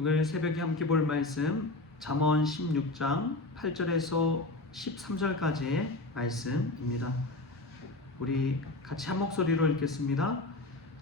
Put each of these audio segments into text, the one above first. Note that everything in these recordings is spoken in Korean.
오늘 새벽에 함께 볼 말씀 잠언 16장 8절에서 13절까지의 말씀입니다. 우리 같이 한 목소리로 읽겠습니다.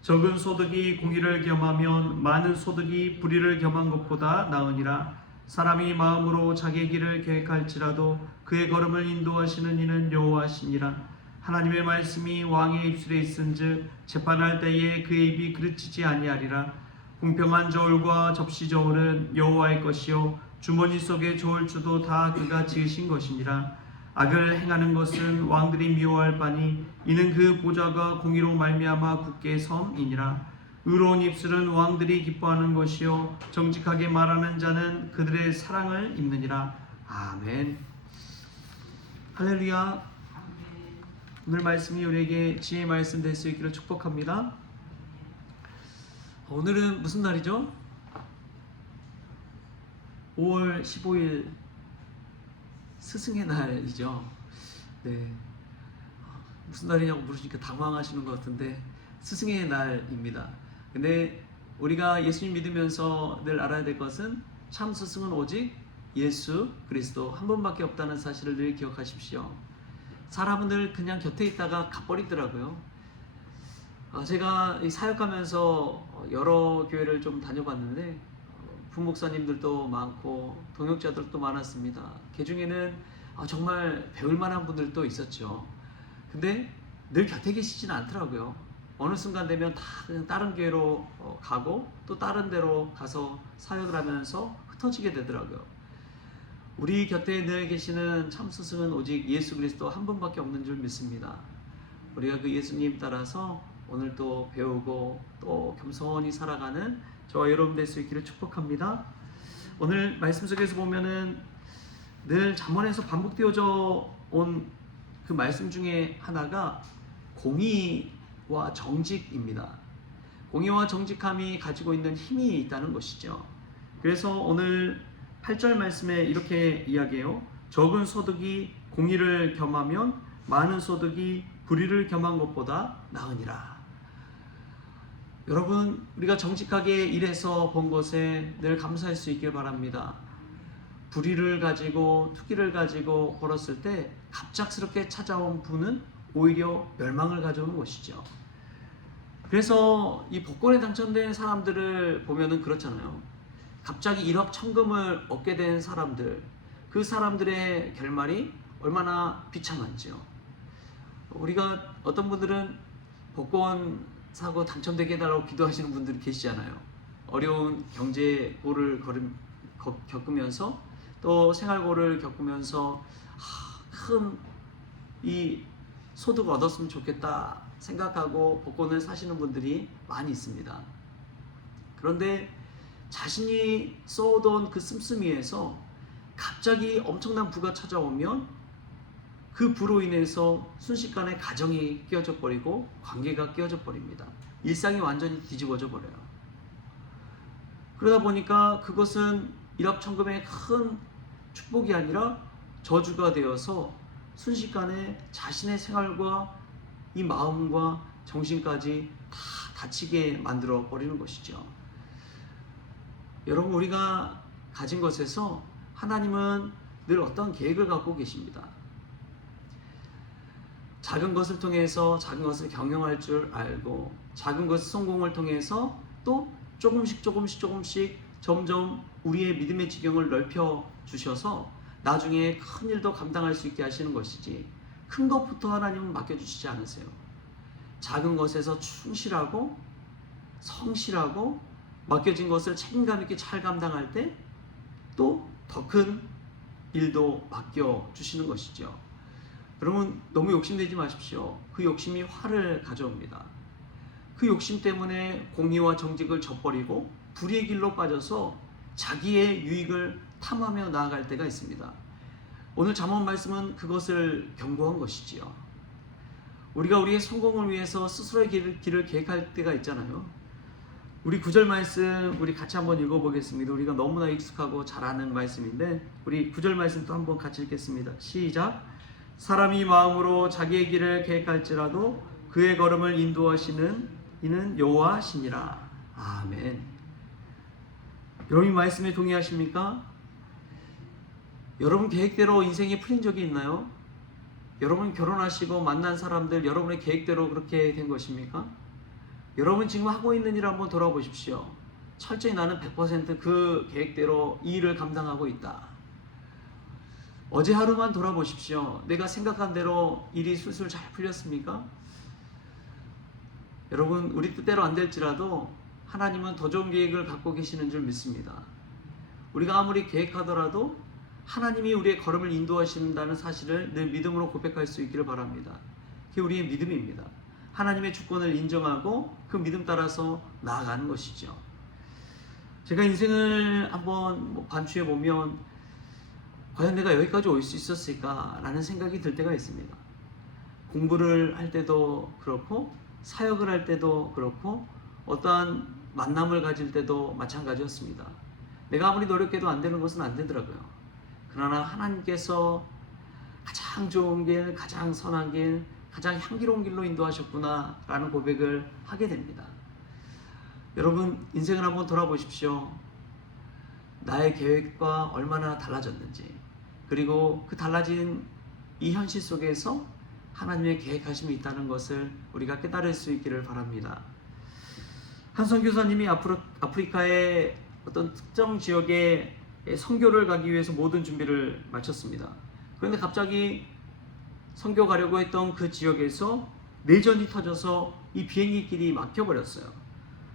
적은 소득이 공의를 겸하면 많은 소득이 불의를 겸한 것보다 나으니라. 사람이 마음으로 자기의 길을 계획할지라도 그의 걸음을 인도하시는 이는 여호와시니라. 하나님의 말씀이 왕의 입술에 있은즉 재판할 때에 그의 입이 그르치지 아니하리라. 공평한 저울과 접시 저울은 여호와의 것이요 주머니 속의 저울주도 다 그가 지으신 것이니라. 악을 행하는 것은 왕들이 미워할 바니 이는 그 보좌가 공의로 말미암아 굳게 섬이니라. 의로운 입술은 왕들이 기뻐하는 것이요 정직하게 말하는 자는 그들의 사랑을 입느니라. 아멘. 할렐루야. 오늘 말씀이 우리에게 지혜의 말씀 될 수 있기를 축복합니다. 오늘은 무슨 날이죠? 5월 15일 스승의 날이죠. 네. 무슨 날이냐고 물으시니까 당황하시는 것 같은데 스승의 날입니다. 근데 우리가 예수님 믿으면서 늘 알아야 될 것은 참 스승은 오직 예수 그리스도 한 분밖에 없다는 사실을 늘 기억하십시오. 사람은 늘 그냥 곁에 있다가 가버리더라고요. 제가 사역하면서 여러 교회를 좀 다녀봤는데 부목사님들도 많고 동역자들도 많았습니다. 그 중에는 정말 배울 만한 분들도 있었죠. 근데 늘 곁에 계시지는 않더라고요. 어느 순간 되면 다 그냥 다른 교회로 가고 또 다른 데로 가서 사역을 하면서 흩어지게 되더라고요. 우리 곁에 늘 계시는 참 스승은 오직 예수 그리스도 한 분밖에 없는 줄 믿습니다. 우리가 그 예수님 따라서 오늘 또 배우고 또 겸손히 살아가는 저와 여러분 될 수 있기를 축복합니다. 오늘 말씀 속에서 보면은 늘 잠언에서 반복되어져 온 그 말씀 중에 하나가 공의와 정직입니다. 공의와 정직함이 가지고 있는 힘이 있다는 것이죠. 그래서 오늘 8절 말씀에 이렇게 이야기해요. 적은 소득이 공의를 겸하면 많은 소득이 불의를 겸한 것보다 나으니라. 여러분, 우리가 정직하게 일해서 본 것에 늘 감사할 수 있길 바랍니다. 불의를 가지고 투기를 가지고 벌었을 때 갑작스럽게 찾아온 부는 오히려 멸망을 가져오는 것이죠. 그래서 이 복권에 당첨된 사람들을 보면은 그렇잖아요. 갑자기 1억 천금을 얻게 된 사람들, 그 사람들의 결말이 얼마나 비참한지요. 우리가 어떤 분들은 복권 사고 당첨되게 해달라고 기도하시는 분들이 계시잖아요. 어려운 경제고를 겪으면서 또 생활고를 겪으면서 큰 이 소득을 얻었으면 좋겠다 생각하고 복권을 사시는 분들이 많이 있습니다. 그런데 자신이 써오던 그 씀씀이에서 갑자기 엄청난 부가 찾아오면 그 부로 인해서 순식간에 가정이 깨어져 버리고 관계가 깨어져 버립니다. 일상이 완전히 뒤집어져 버려요. 그러다 보니까 그것은 일확천금의 큰 축복이 아니라 저주가 되어서 순식간에 자신의 생활과 이 마음과 정신까지 다 다치게 만들어 버리는 것이죠. 여러분, 우리가 가진 것에서 하나님은 늘 어떤 계획을 갖고 계십니다. 작은 것을 통해서 작은 것을 경영할 줄 알고 작은 것의 성공을 통해서 또 조금씩 점점 우리의 믿음의 지경을 넓혀 주셔서 나중에 큰 일도 감당할 수 있게 하시는 것이지 큰 것부터 하나님은 맡겨주시지 않으세요. 작은 것에서 충실하고 성실하고 맡겨진 것을 책임감 있게 잘 감당할 때 또 더 큰 일도 맡겨주시는 것이죠. 여러분, 너무 욕심내지 마십시오. 그 욕심이 화를 가져옵니다. 그 욕심 때문에 공의와 정직을 저버리고 불의의 길로 빠져서 자기의 유익을 탐하며 나아갈 때가 있습니다. 오늘 잠언 말씀은 그것을 경고한 것이지요. 우리가 우리의 성공을 위해서 스스로의 길을 계획할 때가 있잖아요. 우리 9절 말씀 우리 같이 한번 읽어보겠습니다. 우리가 너무나 익숙하고 잘 아는 말씀인데 우리 9절 말씀 또 한번 같이 읽겠습니다. 시작. 사람이 마음으로 자기의 길을 계획할지라도 그의 걸음을 인도하시는 이는 여호와시니라. 아멘. 여러분 이 말씀에 동의하십니까? 여러분 계획대로 인생이 풀린 적이 있나요? 여러분 결혼하시고 만난 사람들 여러분의 계획대로 그렇게 된 것입니까? 여러분 지금 하고 있는 일 한번 돌아보십시오. 철저히 나는 100% 계획대로 이 일을 감당하고 있다. 어제 하루만 돌아보십시오. 내가 생각한 대로 일이 술술 잘 풀렸습니까? 여러분 우리 뜻대로 안 될지라도 하나님은 더 좋은 계획을 갖고 계시는 줄 믿습니다. 우리가 아무리 계획하더라도 하나님이 우리의 걸음을 인도하신다는 사실을 늘 믿음으로 고백할 수 있기를 바랍니다. 그게 우리의 믿음입니다. 하나님의 주권을 인정하고 그 믿음 따라서 나아가는 것이죠. 제가 인생을 한번 반추해 보면 과연 내가 여기까지 올 수 있었을까 라는 생각이 들 때가 있습니다. 공부를 할 때도 그렇고 사역을 할 때도 그렇고 어떠한 만남을 가질 때도 마찬가지였습니다. 내가 아무리 노력해도 안 되는 것은 안 되더라고요. 그러나 하나님께서 가장 좋은 길, 가장 선한 길, 가장 향기로운 길로 인도하셨구나 라는 고백을 하게 됩니다. 여러분 인생을 한번 돌아보십시오. 나의 계획과 얼마나 달라졌는지, 그리고 그 달라진 이 현실 속에서 하나님의 계획하심이 있다는 것을 우리가 깨달을 수 있기를 바랍니다. 한 선교사님이 아프리카의 어떤 특정 지역에 선교를 가기 위해서 모든 준비를 마쳤습니다. 그런데 갑자기 선교 가려고 했던 그 지역에서 내전이 터져서 이 비행기 길이 막혀버렸어요.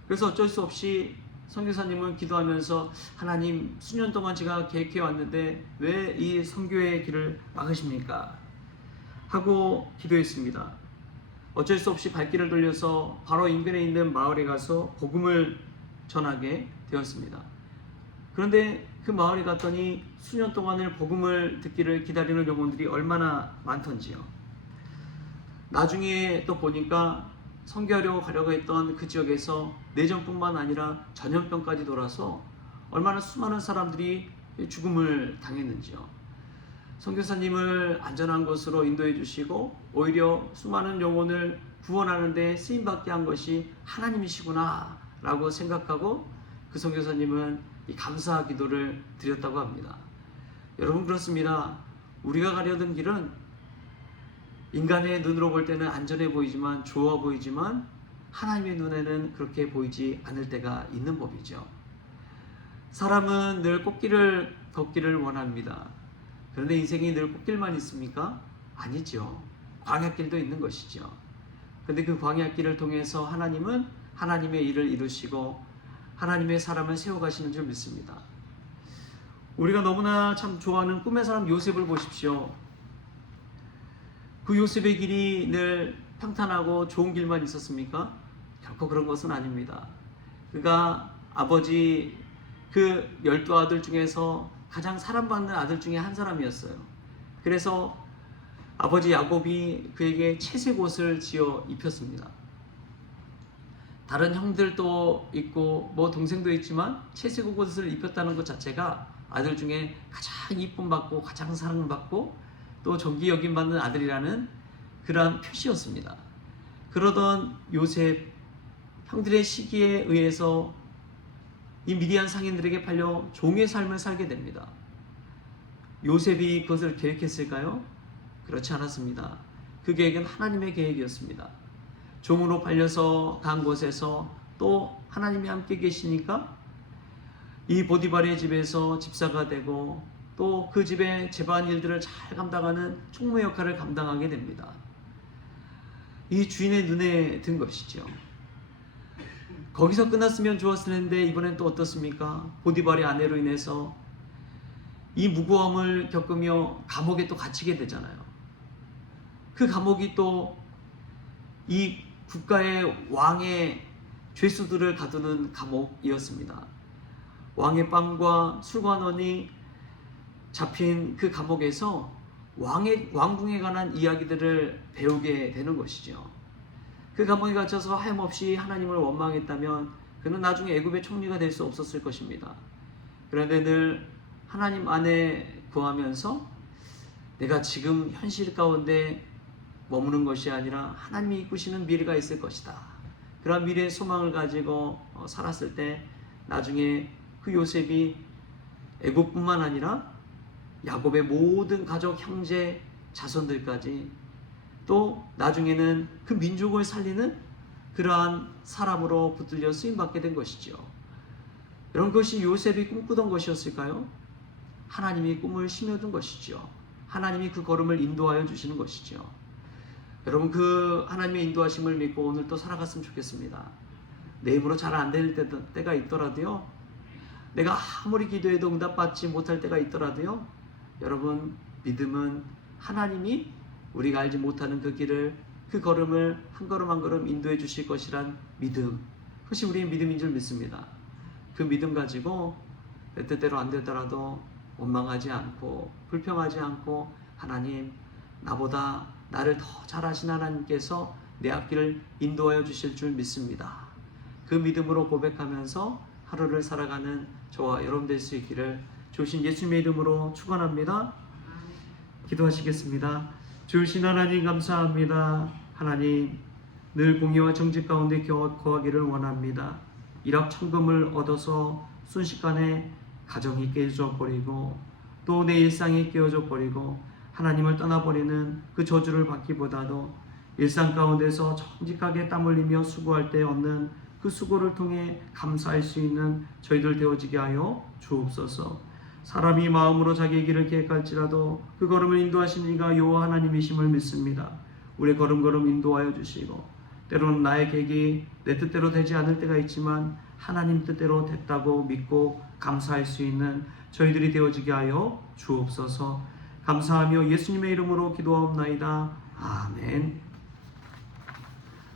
그래서 어쩔 수 없이 선교사님은 기도하면서 하나님 수년 동안 제가 계획해 왔는데 왜 이 선교의 길을 막으십니까? 하고 기도했습니다. 어쩔 수 없이 발길을 돌려서 바로 인근에 있는 마을에 가서 복음을 전하게 되었습니다. 그런데 그 마을에 갔더니 수년 동안을 복음을 듣기를 기다리는 영혼들이 얼마나 많던지요. 나중에 또 보니까 선교하려고 가려고 했던 그 지역에서 내전뿐만 아니라 전염병까지 돌아서 얼마나 수많은 사람들이 죽음을 당했는지요. 선교사님을 안전한 곳으로 인도해 주시고 오히려 수많은 영혼을 구원하는 데 쓰임받게 한 것이 하나님이시구나 라고 생각하고 그 선교사님은 이 감사 기도를 드렸다고 합니다. 여러분 그렇습니다. 우리가 가려던 길은 인간의 눈으로 볼 때는 안전해 보이지만 좋아 보이지만 하나님의 눈에는 그렇게 보이지 않을 때가 있는 법이죠. 사람은 늘 꽃길을 걷기를 원합니다. 그런데 인생이 늘 꽃길만 있습니까? 아니죠. 광야길도 있는 것이죠. 그런데 그 광야길을 통해서 하나님은 하나님의 일을 이루시고 하나님의 사람을 세워가시는 줄 믿습니다. 우리가 너무나 참 좋아하는 꿈의 사람 요셉을 보십시오. 그 요셉의 길이 늘 평탄하고 좋은 길만 있었습니까? 결코 그런 것은 아닙니다. 그가 아버지 그 12아들 중에서 가장 사랑받는 아들 중에 한 사람이었어요. 그래서 아버지 야곱이 그에게 채색 옷을 지어 입혔습니다. 다른 형들도 있고 뭐 동생도 있지만 채색 옷을 입혔다는 것 자체가 아들 중에 가장 이쁨 받고 가장 사랑받고 또 존귀 여김받는 아들이라는 그러한 표시였습니다. 그러던 요셉, 형들의 시기에 의해서 이 미디안 상인들에게 팔려 종의 삶을 살게 됩니다. 요셉이 그것을 계획했을까요? 그렇지 않았습니다. 그 계획은 하나님의 계획이었습니다. 종으로 팔려서 간 곳에서 또 하나님이 함께 계시니까 이 보디발의 집에서 집사가 되고 또 그 집의 집안일들을 잘 감당하는 총무 역할을 감당하게 됩니다. 이 주인의 눈에 든 것이죠. 거기서 끝났으면 좋았을 텐데 이번엔 또 어떻습니까? 보디발의 아내로 인해서 이 무고함을 겪으며 감옥에 또 갇히게 되잖아요. 그 감옥이 또 이 국가의 왕의 죄수들을 가두는 감옥이었습니다. 왕의 빵과 술관원이 잡힌 그 감옥에서 왕궁에 관한 이야기들을 배우게 되는 것이죠. 그 감옥에 갇혀서 하염없이 하나님을 원망했다면 그는 나중에 애굽의 총리가 될 수 없었을 것입니다. 그런데 늘 하나님 안에 구하면서 내가 지금 현실 가운데 머무는 것이 아니라 하나님이 이끄시는 미래가 있을 것이다. 그런 미래의 소망을 가지고 살았을 때 나중에 그 요셉이 애굽뿐만 아니라 야곱의 모든 가족, 형제, 자손들까지 또 나중에는 그 민족을 살리는 그러한 사람으로 붙들려 쓰임받게 된 것이죠. 여러분, 그것이 요셉이 꿈꾸던 것이었을까요? 하나님이 꿈을 심어준 것이죠. 하나님이 그 걸음을 인도하여 주시는 것이죠. 여러분, 그 하나님의 인도하심을 믿고 오늘 또 살아갔으면 좋겠습니다. 내 힘으로 잘 안 될 때가 있더라도요, 내가 아무리 기도해도 응답받지 못할 때가 있더라도요, 여러분, 믿음은 하나님이 우리가 알지 못하는 그 길을, 그 걸음을 한 걸음 한 걸음 인도해 주실 것이란 믿음, 그것이 우리의 믿음인 줄 믿습니다. 그 믿음 가지고 내 뜻대로 안 되더라도 원망하지 않고 불평하지 않고, 하나님, 나보다 나를 더 잘 아신 하나님께서 내 앞길을 인도하여 주실 줄 믿습니다. 그 믿음으로 고백하면서 하루를 살아가는 저와 여러분 될 수 있기를 주신 예수님의 이름으로 축원합니다. 기도하시겠습니다. 주신 하나님, 감사합니다. 하나님, 늘 공의와 정직 가운데 거하기를 원합니다. 일확천금을 얻어서 순식간에 가정이 깨져 버리고 또 내 일상이 깨어져 버리고 하나님을 떠나버리는 그 저주를 받기보다도 일상 가운데서 정직하게 땀 흘리며 수고할 때 얻는 그 수고를 통해 감사할 수 있는 저희들 되어지게 하여 주옵소서. 사람이 마음으로 자기의 길을 계획할지라도 그 걸음을 인도하시는 이가 여호와 하나님이심을 믿습니다. 우리 걸음걸음 인도하여 주시고, 때로는 나의 계획이 내 뜻대로 되지 않을 때가 있지만 하나님 뜻대로 됐다고 믿고 감사할 수 있는 저희들이 되어지게 하여 주옵소서. 감사하며 예수님의 이름으로 기도하옵나이다. 아멘.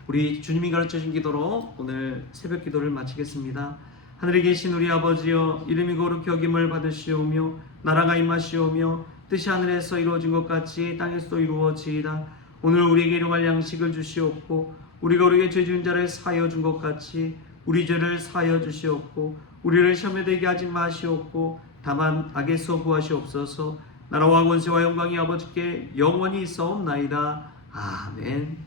우리 주님이 가르쳐준 기도로 오늘 새벽 기도를 마치겠습니다. 하늘에 계신 우리 아버지여, 이름이 거룩히 여김을 받으시오며 나라가 임하시오며 뜻이 하늘에서 이루어진 것 같이 땅에서도 이루어지이다. 오늘 우리에게 일용할 양식을 주시옵고, 우리가 우리에게 죄 지은 자를 사하여 준 것 같이 우리 죄를 사하여 주시옵고, 우리를 시험에 들게 하지 마시옵고 다만 악에서 구하시옵소서. 나라와 권세와 영광이 아버지께 영원히 있사옵나이다. 아멘.